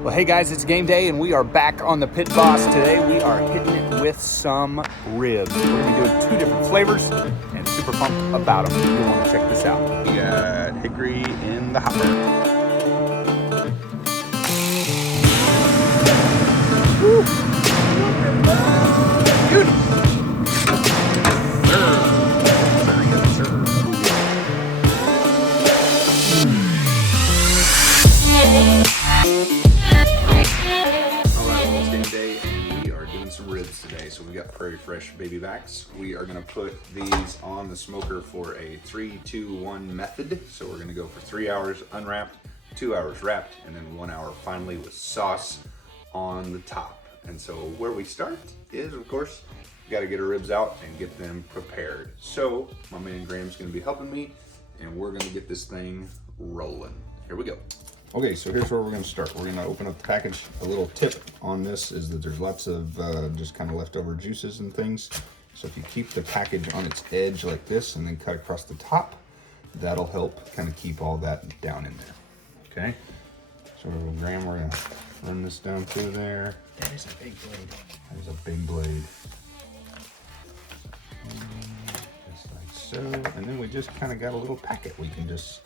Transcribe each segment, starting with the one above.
Well, hey guys, it's game day and we are back on the Pitboss. Today we are hitting it with some ribs. We're gonna be doing 2 different flavors and super pumped about them. You'll want to check this out. We got hickory in the hopper. Woo. Dude. So we got Prairie Fresh baby backs. We are gonna put these on the smoker for a 3-2-1 method. So we're gonna go for 3 hours unwrapped, 2 hours wrapped, and then 1 hour finally with sauce on the top. And so where we start is, of course, we gotta get our ribs out and get them prepared. So my man Graham's gonna be helping me, and we're gonna get this thing rolling. Here we go. Okay, so here's where we're going to start. We're going to open up the package. A little tip on this is that there's lots of just kind of leftover juices and things. So if you keep the package on its edge like this and then cut across the top, that'll help kind of keep all that down in there. Okay? So Graham, we're going to run this down through there. That is a big blade. That is a big blade. Just like so. And then we just kind of got a little packet we can just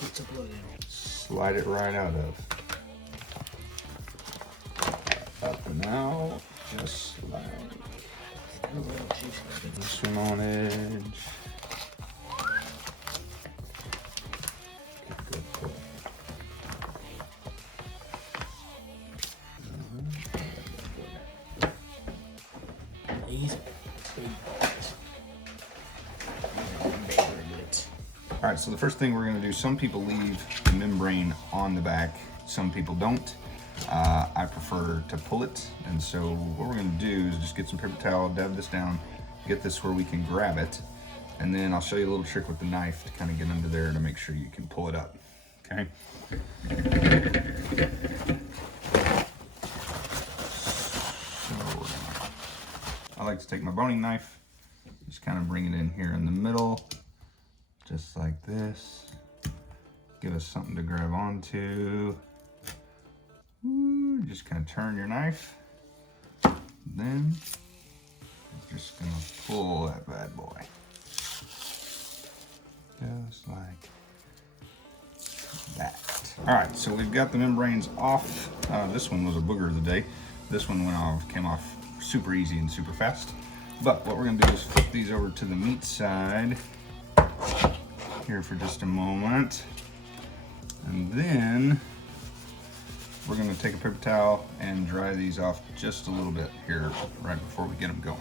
Get some blood in. Slide it right out of. Up and out, just like this one on edge. Good pull. These big balls. All right, so the first thing we're gonna do, some people leave the membrane on the back, some people don't. I prefer to pull it, and so what we're gonna do is just get some paper towel, dab this down, get this where we can grab it, and then I'll show you a little trick with the knife to kind of get under there to make sure you can pull it up, okay? So, I like to take my boning knife, just kind of bring it in here in the middle, just like this. Give us something to grab onto. Ooh, just kind of turn your knife. Then you're just gonna pull that bad boy. Just like that. All right, so we've got the membranes off. This one was a booger of the day. This one came off super easy and super fast. But what we're gonna do is flip these over to the meat side here for just a moment, and then we're going to take a paper towel and dry these off just a little bit here right before we get them going.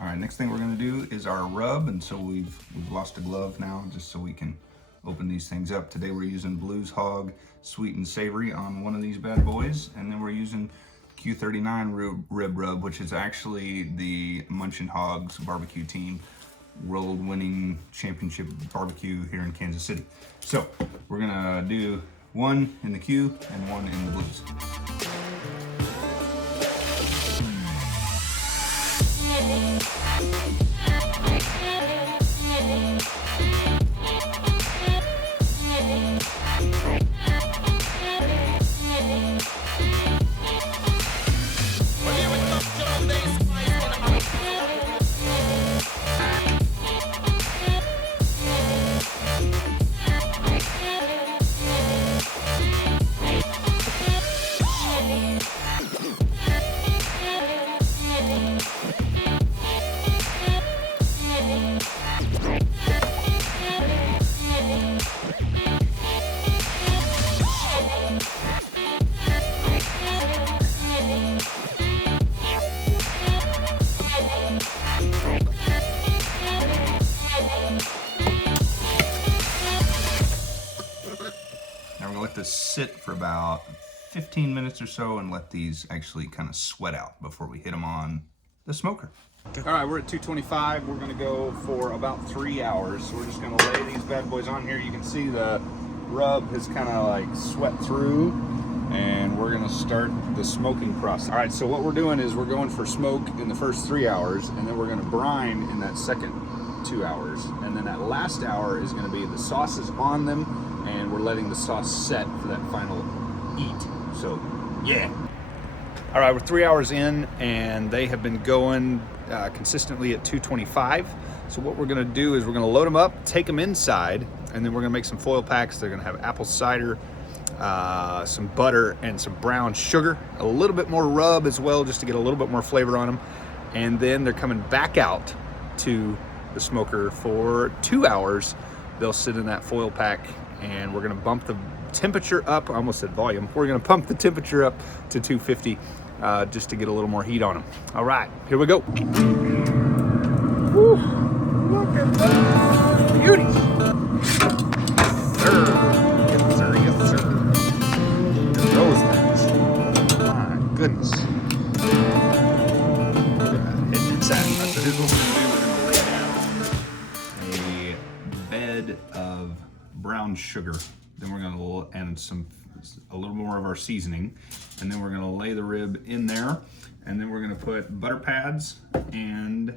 All right, next thing we're going to do is our rub, and so we've lost a glove now just so we can open these things up. Today we're using Blues Hog Sweet and Savory on one of these bad boys, and then we're using Q39 rib rub, which is actually the Munchin Hogs barbecue team world winning championship barbecue here in Kansas City. So we're gonna do one in the Q and one in the Blues. Let this sit for about 15 minutes or so and let these actually kind of sweat out before we hit them on the smoker. All right, we're at 225. We're gonna go for about 3 hours. So we're just gonna lay these bad boys on here. You can see the rub has kind of like sweat through, and we're gonna start the smoking process. All right, so what we're doing is we're going for smoke in the first 3 hours, and then we're gonna brine in that second 2 hours. And then that last hour is gonna be the sauces on them, and we're letting the sauce set for that final eat. So, yeah. All right, we're 3 hours in, and they have been going consistently at 225. So what we're gonna do is we're gonna load them up, take them inside, and then we're gonna make some foil packs. They're gonna have apple cider, some butter, and some brown sugar, a little bit more rub as well, just to get a little bit more flavor on them. And then they're coming back out to the smoker for 2 hours. They'll sit in that foil pack, and we're gonna bump the temperature up. I almost said volume. We're gonna pump the temperature up to 250 just to get a little more heat on them. All right, here we go. Woo, look at that beauty. Yes, sir, yes, sir. Those things. My goodness. Heading inside. Here's what we're gonna do. We're gonna lay down a bed of brown sugar. Then we're gonna add a little more of our seasoning, and then we're gonna lay the rib in there, and then we're gonna put butter pads and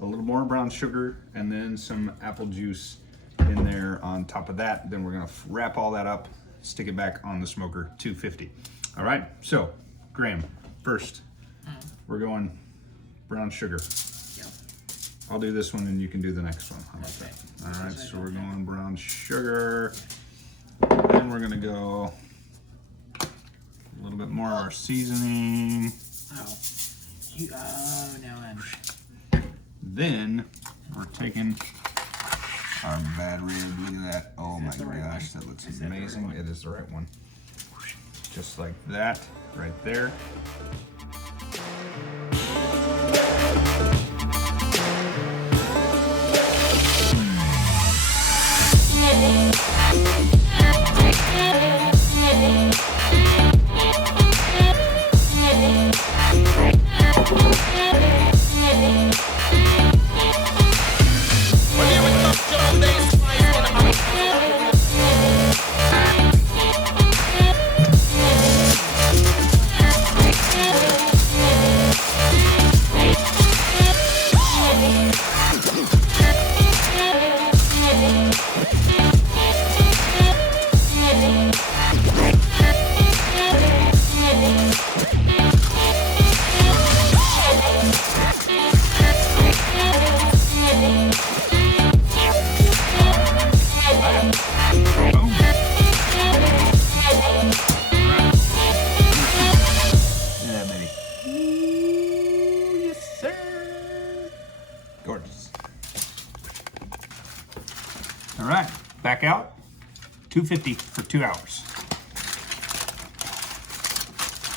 a little more brown sugar, and then some apple juice in there on top of that. Then we're gonna wrap all that up, stick it back on the smoker, 250. All right, so Graham, first we're going brown sugar. Yep. I'll do this one and you can do the next one. How about that? All right, so we're going brown sugar. Then we're gonna go a little bit more of our seasoning. Oh, now I'm. Then we're taking our bad rib. Look at that. Oh my gosh, that looks amazing. It is the right one. Just like that, right there. Gorgeous. All right, back out, 250 for 2 hours.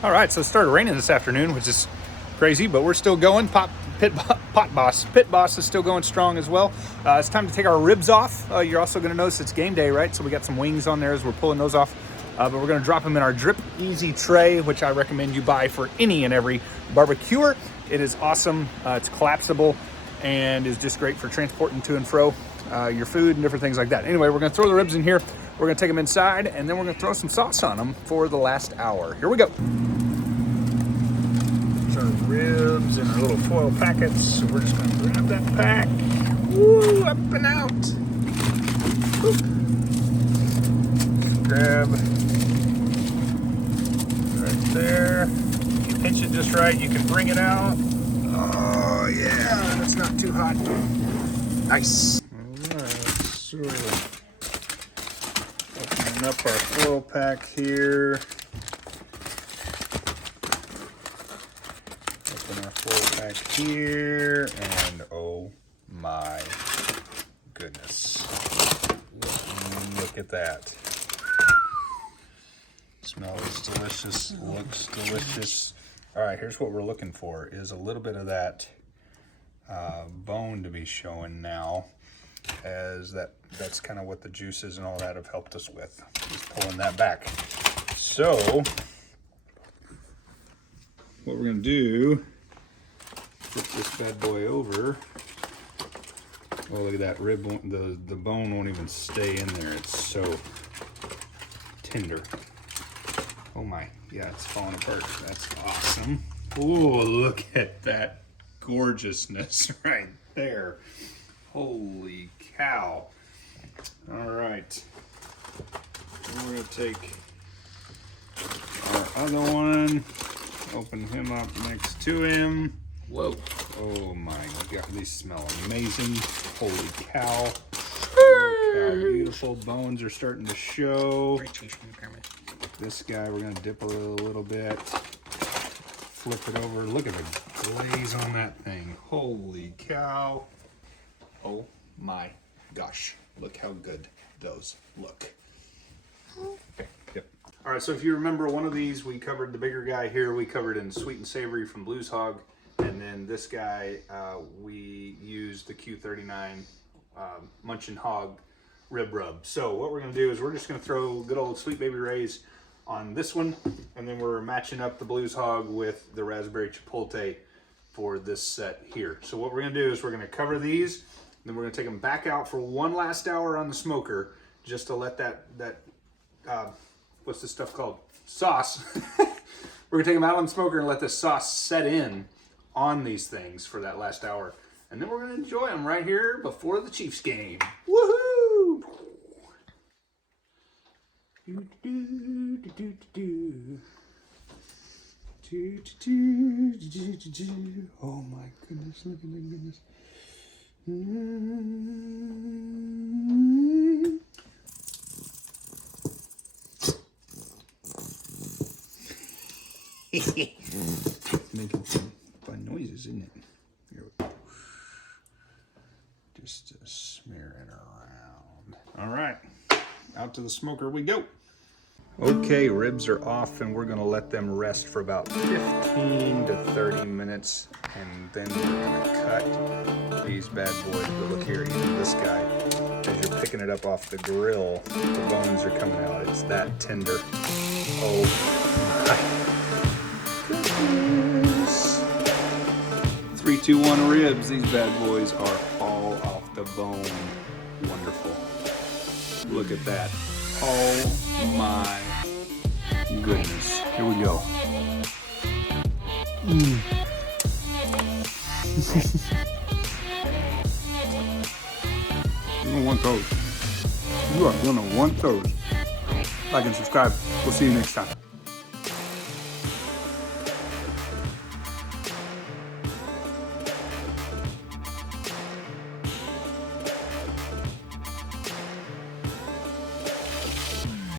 All right, so it started raining this afternoon, which is crazy, but we're still going. Pitboss is still going strong as well. It's time to take our ribs off. You're also gonna notice it's game day, right? So we got some wings on there as we're pulling those off. But we're gonna drop them in our Drip Easy tray, which I recommend you buy for any and every barbecuer. It is awesome, it's collapsible, and is just great for transporting to and fro your food and different things like that. Anyway, we're gonna throw the ribs in here, we're gonna take them inside, and then we're gonna throw some sauce on them for the last hour. Here we go. There's our ribs in our little foil packets, so we're just gonna grab that pack. Woo, up and out. Woo. Just grab right there. You pinch it just right, you can bring it out. Oh yeah, that's not too hot. Nice. All right, so opening up our foil pack here. Open our foil pack here, and oh my goodness. Look at that. Smells delicious, looks delicious. All right, here's what we're looking for, is a little bit of that bone to be showing now, as that's kind of what the juices and all that have helped us with, just pulling that back. So what we're gonna do, flip this bad boy over. Oh, look at that rib, the bone won't even stay in there. It's so tender. Oh my, yeah, it's falling apart. That's awesome. Oh, look at that gorgeousness right there. Holy cow. All right. We're gonna take our other one, open him up next to him. Whoa. Oh my God, these smell amazing. Holy cow. Look how beautiful bones are starting to show. Great cheese from the pyramid. This guy, we're gonna dip a little bit. Flip it over. Look at the glaze on that thing. Holy cow. Oh my gosh. Look how good those look. Okay, yep. All right, so if you remember one of these, we covered the bigger guy here. We covered in sweet and savory from Blues Hog. And then this guy, we used the Q39 Munchin Hog rib rub. So what we're gonna do is we're just gonna throw good old Sweet Baby Ray's on this one. And then we're matching up the Blues Hog with the Raspberry Chipotle for this set here. So what we're gonna do is we're gonna cover these, then we're gonna take them back out for one last hour on the smoker, just to let that what's this stuff called? Sauce. We're gonna take them out on the smoker and let the sauce set in on these things for that last hour. And then we're gonna enjoy them right here before the Chiefs game. Woohoo! Oh my goodness, look at that goodness. Making some fun noises, isn't it? Here we go. Just to smear it around. All right, out to the smoker we go. Okay, ribs are off and we're gonna let them rest for about 15 to 30 minutes and then we're gonna cut these bad boys. But look here, even this guy, as you're picking it up off the grill, the bones are coming out. It's that tender. Oh my goodness. 3, 2, 1 ribs. These bad boys are all off the bone. Wonderful. Look at that. Oh my goodness. Here we go. You're gonna want those. You are gonna want those. Like and subscribe. We'll see you next time.